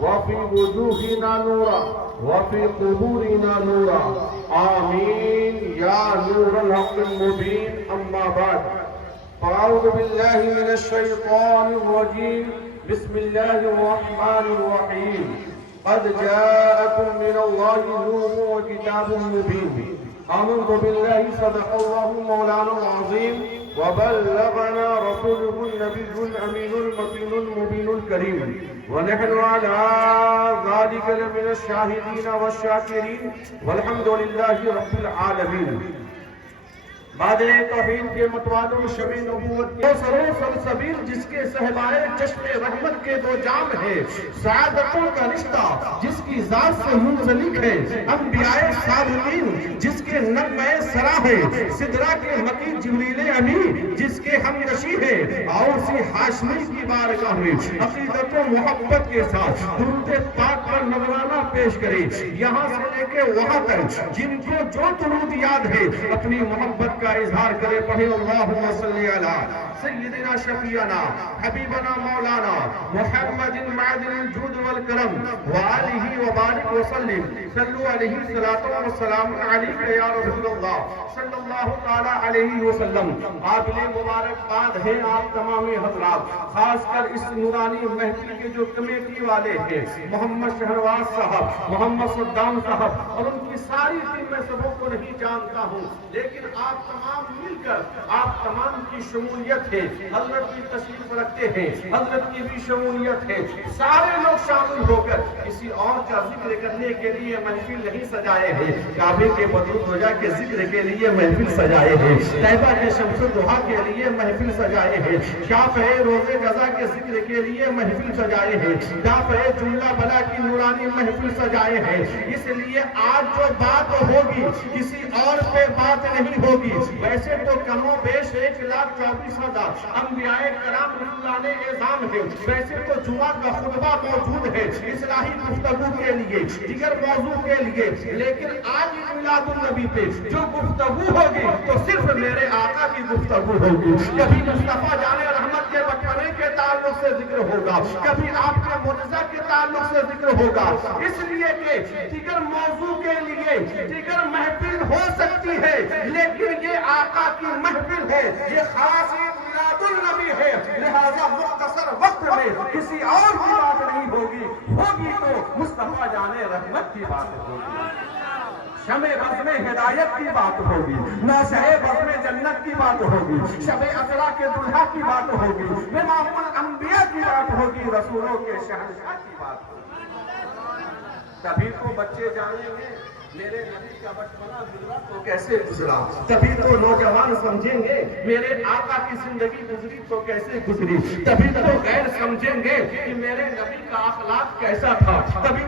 وفي وجوهنا نورا وفي قبورنا نورا آمين يا نور الحق المبين. أما بعد فأعوذ بالله من الشيطان الرجيم. بسم الله الرحمن الرحيم. قد جاءكم من الله نور وكتاب مبين. آمنت بالله صدق الله مولانا العظيم وبلغنا رسوله النبي الأمين المكين المبين الكريم ونحن على ذلك لمن الشاهدين والشاكرين والحمد لله رب العالمين. بعد توحید کے متوالوں شب نبوت کے سرو سلسبیل جس کے صحبائے چشم رحمت کے دو جام ہے، سعادتوں کا رشتہ جس کی ذات سے منسلک ہے، انبیاء صادقین جس کے نغمے سرا ہے، سدرا کے مکی جبریل امین جس کے ہمنشی ہے، اور سی ہاشمی کی بارگاہ میں عقیدت و محبت کے ساتھ درود پاک پر نذرانہ پیش کرے. یہاں سے لے کے وہاں تک جن کو جو درود یاد ہے اپنی محبت کا اظہار کرے. پڑھے اللہم صلی علی سیدنا شفیعنا حبیبنا مولانا محمد معدن الجود والکرم وآلہ وبارک وسلم. صلو علیہ الصلاۃ والسلام علیک یا رسول اللہ صلی اللہ تعالی علیہ وسلم. قابل مبارکباد ہیں آپ تمام حضرات، خاص کر اس نورانی محفل کے جو کمیٹی والے ہیں، محمد شہرواز صاحب، محمد صدام صاحب اور ان کی ساری ٹیم. میں سبوں کو نہیں جانتا ہوں لیکن آپ تمام مل کر آپ تمام کی شمولیت ہے. حضرت کی تشریف رکھتے ہیں، حضرت کی بھی شمولیت ہے. سارے لوگ شامل ہو کر کسی اور کا ذکر کرنے کے لیے محفل نہیں سجائے ہیں، کعبے کے بدرود رضا کے ذکر کے لیے محفل سجائے ہیں، طیبہ کے شمس الضحیٰ کے لیے محفل سجائے ہیں، شافع روز غزا کے ذکر کے لیے محفل سجائے ہیں، دافع جملہ بلا کی نورانی محفل سجائے ہیں. اس لیے آج جو بات ہوگی کسی اور پہ بات نہیں ہوگی. ویسے تو کم و بیش 1,24,000 انبیاء کرام اللہ نے اعظام ہے. ویسے تو جمعہ کا خطبہ موجود ہے اصلاحی گفتگو کے لیے، دیگر موضوع کے لیے، لیکن آج میلاد النبی پہ جو گفتگو ہوگی تو صرف میرے آقا کی گفتگو ہوگی. کبھی مصطفیٰ جان رحمت کے بچپنے کے تعلق سے ذکر ہوگا، کبھی آپ کے معجزہ کے تعلق سے ذکر ہوگا. اس لیے کہ دیگر موضوع کے لیے دیگر محفل ہو سکتی ہے لیکن یہ آقا کی محفل ہے، یہ خاص میلاد النبی ہے. لہذا مختصر وقت میں کسی اور کی بات نہیں ہوگی، ہوگی تو مصطفیٰ جان رحمت کی بات ہوگی، شمع بزم ہدایت کی بات ہوگی، نوشہ بزم جنت کی بات ہوگی، شب اسرا کے دلہا کی بات ہوگی، امام الانبیاء کی بات ہوگی، رسولوں کے شہنشاہ کی بات ہوگی. تبھی تو بچے جانیں گے میرے نبی کا بچپنا گزرا تو کیسے گزرا. تبھی تو نوجوان سمجھیں گے میرے آقا کی زندگی گزری تو کیسے گزری. تبھی تو غیر سمجھیں گے کہ میرے نبی کا اخلاق کیسا تھا. تبھی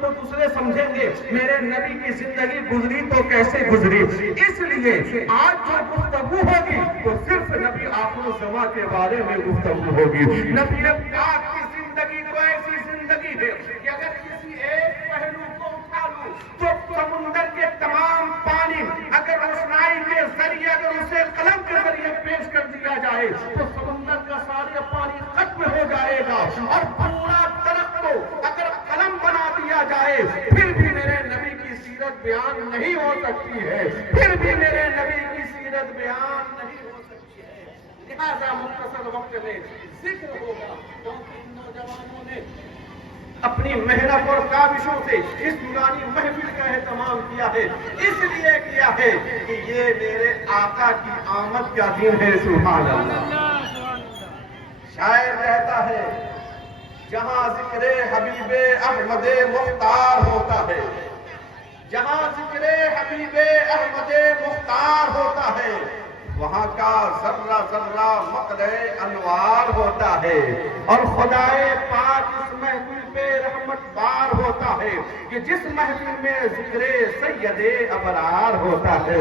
تو دوسرے سمجھیں گے میرے نبی کی زندگی گزری تو کیسے گزری. اس لیے آج جو گفتگو ہوگی تو صرف نبی آخر الزماں کے بارے میں گفتگو ہوگی. نبی پاک کی زندگی تو ایسی زندگی ہے کہ اگر کسی ایک پہلو کو اٹھا لوں تو سمندر کے تمام پانی اگر روشنائی کے ذریعے اگر اسے قلم کے ذریعے پیش کر دیا جائے تو سمندر کا سارا پانی ختم ہو جائے گا. اور پورا درخت کو اگر قلم بنا دیا جائے پھر بھی میرے نبی کی سیرت بیان نہیں ہو سکتی ہے، پھر بھی میرے نبی کی سیرت بیان نہیں ہو سکتی ہے. لہذا مختصر وقت میں ذکر ہوگا کیونکہ ان نوجوانوں نے اپنی محنت اور کاوشوں سے اس نورانی محفل کا اہتمام کیا ہے. اس لیے کیا ہے کہ یہ میرے آقا کی آمد کا دن ہے. سبحان اللہ. شاعر کہتا ہے جہاں ذکر حبیب احمد مختار ہوتا ہے، جہاں ذکر حبیب احمد مختار ہوتا ہے وہاں کا ذرہ ذرہ مقدر انوار ہوتا ہے. اور خدائے پاک اس محفل پہ رحمت بار ہوتا ہے کہ جس محفل میں ذکر سید ابرار ہوتا ہے.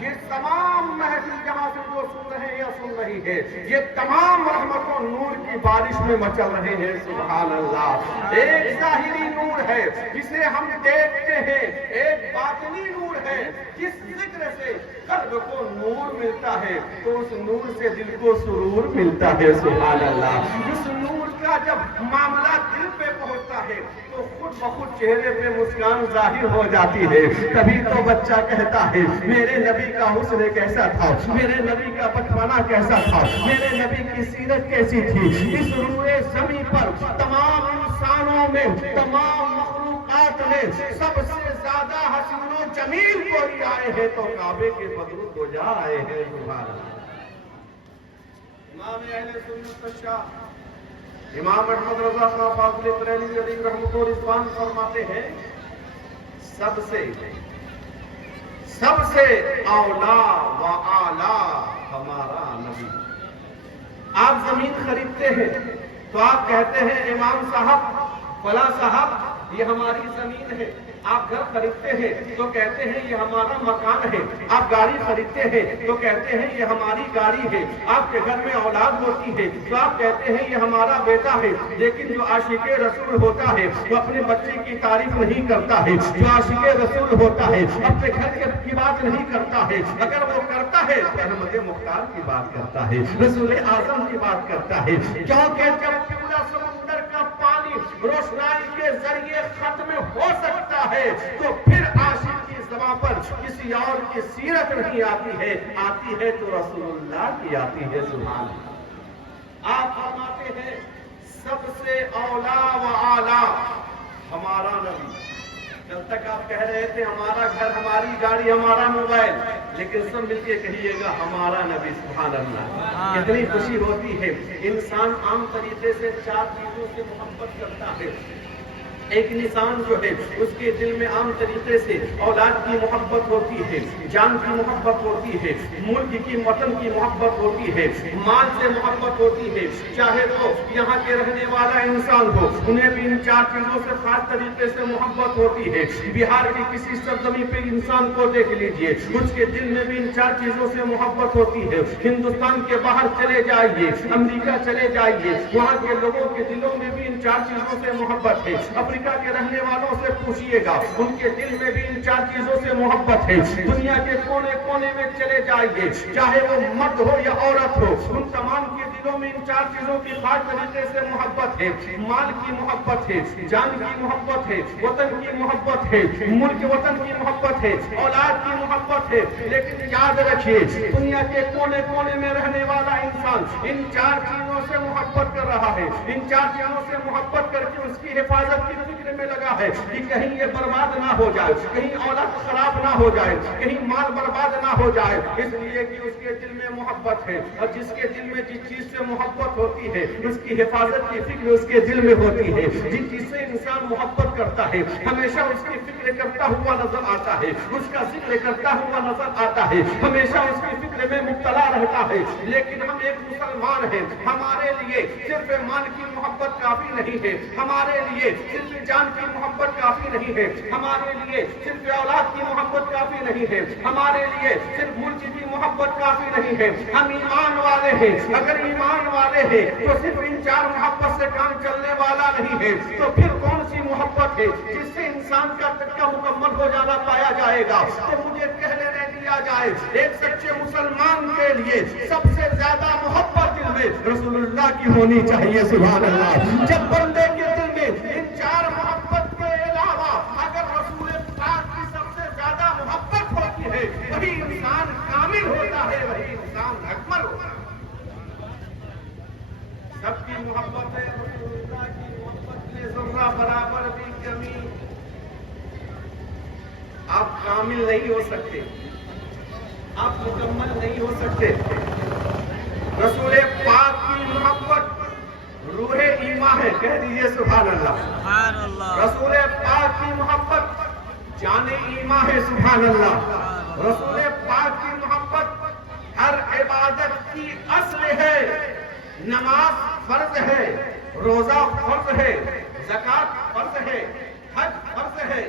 یہ تمام محفل جہاں سے جو سن رہے ہیں یا سن رہی ہے یہ تمام رحمت و نور کی بارش میں مچل رہے ہیں. سبحان اللہ. ایک ظاہری نور ہے جسے ہم دیکھتے ہیں، ایک باطنی نور ہے جس ذکر سے قلب کو نور ملتا ہے تو اس نور سے دل کو سرور ملتا ہے. سبحان اللہ. اس نور کا جب معاملہ ہے تو خود بخود چہرے پہ مسکان ظاہر ہو جاتی ہے. تبھی تو بچہ کہتا ہے میرے نبی کا حسن کیسا تھا, میرے نبی کا بچپنا کیسا تھا, میرے نبی کی سیرت کیسی تھی. اس روئے زمین پر تمام انسانوں میں, تمام مخلوقات میں سب سے زیادہ حسین و جمیل کوئی آئے ہیں تو کعبے کے بدر کو جا آئے ہیں. سبحان اللہ. امام اہل سنت شاہ امام احمد رضا خان فاضل بریلوی علیہ رحمۃ اللہ رضوان فرماتے ہیں سب سے اولا و اعلیٰ ہمارا نبی. آپ زمین خریدتے ہیں تو آپ کہتے ہیں امام صاحب فلاں صاحب یہ ہماری زمین ہے. آپ گھر خریدتے ہیں تو کہتے ہیں یہ ہمارا مکان ہے. آپ گاڑی خریدتے ہیں تو کہتے ہیں یہ ہماری گاڑی ہے. آپ کے گھر میں اولاد ہوتی ہے تو آپ کہتے ہیں یہ ہمارا بیٹا ہے. لیکن جو عاشق رسول ہوتا ہے وہ اپنے بچے کی تعریف نہیں کرتا ہے. جو عاشق رسول ہوتا ہے اپنے گھر کی بات نہیں کرتا ہے. اگر وہ کرتا ہے تو احمد مختار کی بات کرتا ہے, رسول اعظم کی بات کرتا ہے. کیونکہ جب پورا سمندر کا پانی روشنائی کے ذریعے ختم ہو سکتا ہے تو پھر عاشق کی زبان پر کسی اور کی سیرت نہیں آتی ہے, آتی ہے تو رسول اللہ کی آتی ہے. سبحان اللہ. آپ فرماتے ہیں سب سے اولا و اعلیٰ ہمارا نبی. جب تک آپ کہہ رہے تھے ہمارا گھر, ہماری گاڑی, ہمارا موبائل, لیکن سب مل کے کہیے گا ہمارا نبی. سبحان اللہ. کتنی خوشی ہوتی ہے. انسان عام طریقے سے 4 چیزوں سے محبت کرتا ہے. ایک انسان جو ہے اس کے دل میں عام طریقے سے اولاد کی محبت ہوتی ہے, جان کی محبت ہوتی ہے, ملک کی وطن کی محبت ہوتی ہے, مال سے محبت ہوتی ہے. چاہے وہ یہاں کے رہنے والا انسان ہو, انہیں بھی ان 4 چیزوں سے خاص طریقے سے محبت ہوتی ہے. بہار کی کسی سرزمین پہ انسان کو دیکھ لیجئے, اس کے دل میں بھی ان 4 چیزوں سے محبت ہوتی ہے. ہندوستان کے باہر چلے جائیے, امریکہ چلے جائیے, وہاں کے لوگوں کے دلوں میں بھی ان 4 چیزوں سے محبت ہے. افریقہ کے رہنے والوں سے پوچھئے گا, ان کے دل میں بھی ان 4 چیزوں سے محبت ہے. دنیا کے کونے کونے میں چلے جائیے, چاہے وہ مرد ہو یا عورت ہو, ان تمام کے دلوں میں ان 4 چیزوں کی خاص طریقے سے محبت ہے. مال کی محبت ہے, جان کی محبت ہے, وطن کی محبت ہے, ملک وطن کی محبت ہے, اولاد کی محبت ہے. لیکن یاد رکھیے دنیا کے کونے کونے میں رہنے والا انسان ان 4 چیزوں سے محبت کر رہا ہے. ان 4 چیزوں سے محبت کر کے اس کی حفاظت کی فکر میں لگا ہے کہ کہیں یہ برباد نہ ہو جائے, کہیں اولاد خراب نہ ہو جائے, کہیں مال برباد نہ ہو جائے. اس لیے کہ اس کے دل میں محبت ہے, اور جس کے دل میں جس چیز سے محبت ہوتی ہے اس کی حفاظت کی فکر اس کے دل میں ہوتی ہے. جن چیز سے انسان محبت کرتا ہے ہمیشہ اس کی فکر کرتا ہوا نظر آتا ہے, اس کا ذکر کرتا ہوا نظر آتا ہے, ہمیشہ اس کی فکر میں مبتلا رہتا ہے. لیکن ہم ایک مسلمان ہیں, ہمارے لیے صرف مال کی محبت کافی نہیں ہے, ہمارے لیے صرف جان کی محبت کافی نہیں ہے, ہمارے لیے صرف اولاد کی محبت کافی نہیں ہے, ہمارے لیے صرف ملک کی محبت کافی نہیں ہے. ہم ایمان والے ہیں. اگر ایمان والے ہیں تو صرف ان 4 محبت سے کام چلنے والا نہیں ہے, تو پھر کون سی محبت ہے جس سے انسان کا تقویٰ مکمل ہو جانا پایا جائے گا؟ تو مجھے کہہ لینے دیا جائے, ایک سچے مسلمان کے لیے سب سے زیادہ محبت دل میں رسول اللہ کی ہونی چاہیے. سبحان اللہ. جب بندے کے دل میں ان 4 محبت کے علاوہ اگر رسول پاک کی سب سے زیادہ محبت ہوتی ہے, وہی انسان کامل ہوتا ہے, وہی انسان اکمل ہوتا ہے. سب کی محبت ہے, رسول اللہ کی محبت میں ذرہ برابر بھی کمی. آپ کامل نہیں ہو سکتے, آپ مکمل نہیں ہو سکتے. رسول پاک کی محبت روح ایمان ہے, کہہ دیجئے سبحان اللہ. سبحان اللہ. رسول پاک کی محبت جان ایمان ہے. سبحان اللہ. رسول پاک کی محبت ہر عبادت کی اصل ہے. نماز فرض ہے, روزہ فرض ہے, زکات فرض ہے, حج فرض ہے,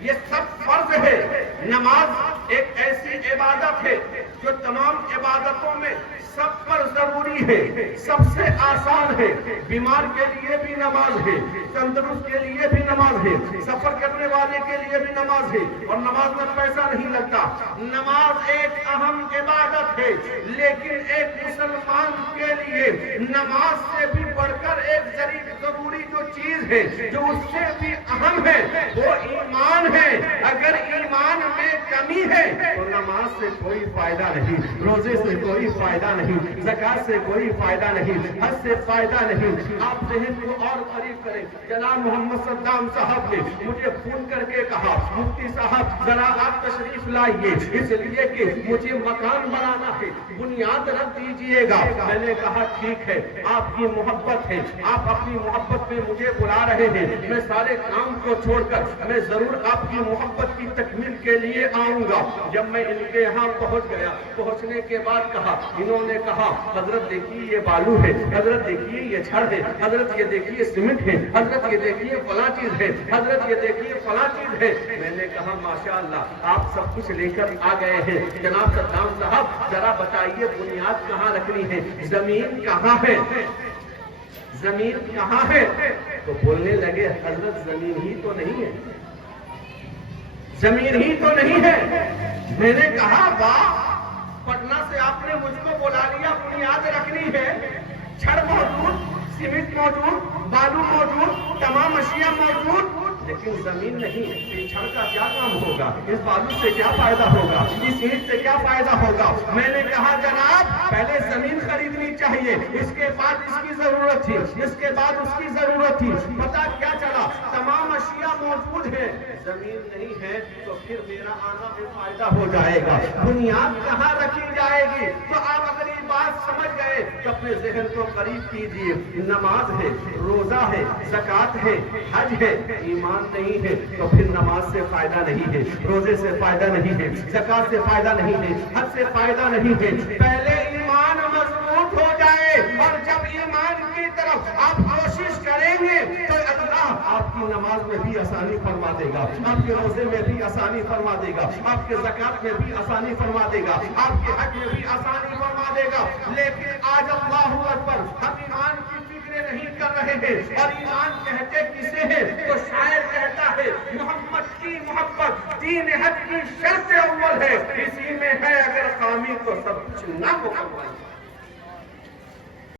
یہ سب فرض ہے. نماز ایک ایسی عبادت ہے جو تمام عبادتوں میں سب پر ضروری ہے, سب سے آسان ہے. بیمار کے لیے بھی نماز ہے, تندرست کے لیے بھی نماز نماز ہے، سفر کرنے والے کے لیے بھی نماز ہے، اور نماز میں پیسہ نہیں لگتا۔ نماز ایک اہم عبادت ہے، لیکن ایک مسلمان کے لیے نماز سے بھی بڑھ کر ایک ضروری جو چیز ہے، جو اس سے بھی اہم ہے، وہ ایمان ہے۔ اگر ایمان میں کمی ہے تو نماز سے کوئی فائدہ نہیں، روزے سے کوئی فائدہ نہیں، زکات سے کوئی فائدہ نہیں، حج سے فائدہ نہیں۔ آپ ذہن کو اور قریب کریں، جناب محمد صدام صاحب نے مجھے فون کر کے کہا، مفتی صاحب ذرا آپ تشریف لائیے، اس لیے کہ مجھے مکان بنانا ہے، بنیاد رکھ دیجئے گا۔ میں نے کہا ٹھیک ہے، آپ کی محبت ہے، آپ اپنی محبت میں مجھے بلا رہے ہیں، میں سارے کام کو چھوڑ کر میں ضرور آپ کی محبت کی تکمیل کے لیے آؤں گا۔ جب میں ان کے یہاں پہنچ گیا، پہنچنے کے بعد کہا، انہوں نے کہا حضرت دیکھیے یہ بالو ہے، حضرت دیکھیے یہ چھڑ ہے، حضرت یہ دیکھیے سیمنٹ ہے، حضرت یہ دیکھیے فلاں چیز ہے، حضرت یہ دیکھیے فلاں چیز ہے۔ میں نے کہا ماشاءاللہ آپ سب کچھ لے کر آ گئے ہیں، جناب صدام صاحب ذرا بتائیے بنیاد کہاں رکھنی ہے، زمین کہاں ہے، زمین کہاں ہے؟ تو بولنے لگے حضرت زمین ہی تو نہیں ہے، زمین ہی تو نہیں ہے۔ میں نے کہا واہ، پٹنہ سے آپ نے مجھ کو بلا لیا، بنیاد رکھنی ہے، چھڑ موجود، سیمنٹ موجود، بالو موجود، تمام اشیاء موجود، لیکن زمین نہیں۔ اس چھڑ کا کیا کام ہوگا، اس بالو سے کیا فائدہ ہوگا، اس اینٹ سے کیا فائدہ ہوگا؟ میں نے کہا جناب پہلے زمین خریدنی چاہیے، اس کے بعد اس کی ضرورت تھی، اس کے بعد اس کی ضرورت تھی، پتا کیا چلا تمام اشیاء موجود ہیں، زمین نہیں ہے، تو پھر میرا آنا بے فائدہ ہو جائے گا، بنیاد کہاں رکھی جائے گی؟ تو آپ اگر یہ بات سمجھ گئے تو اپنے ذہن کو قریب کیجیے، نماز ہے، روزہ ہے، زکات ہے، حج ہے، ایمان نہیں ہے تو پھر نماز سے فائدہ نہیں ہے، روزے سے فائدہ نہیں ہے، زکات سے فائدہ نہیں ہے، حج سے فائدہ نہیں ہے۔ پہلے ایمان مضبوط ہو جائے، اور جب ایمان کی طرف آپ کوشش کریں گے تو اللہ آپ کی نماز میں بھی آسانی فرما دے گا، آپ کے روزے میں بھی آسانی فرما دے گا، آپ کے زکات میں بھی آسانی فرما دے گا، آپ کے حج میں بھی آسانی فرما دے گا۔ لیکن آج اللہ اکبر ہم ایمان کی فکر نہیں کر رہے ہیں، اور ایمان کہتے کسے ہیں؟ تو شاعر کہتا ہے محمد کی محبت دین حج کی شرط اول ہے، اسی میں ہے اگر خامی تو سب کچھ نہ مکمل۔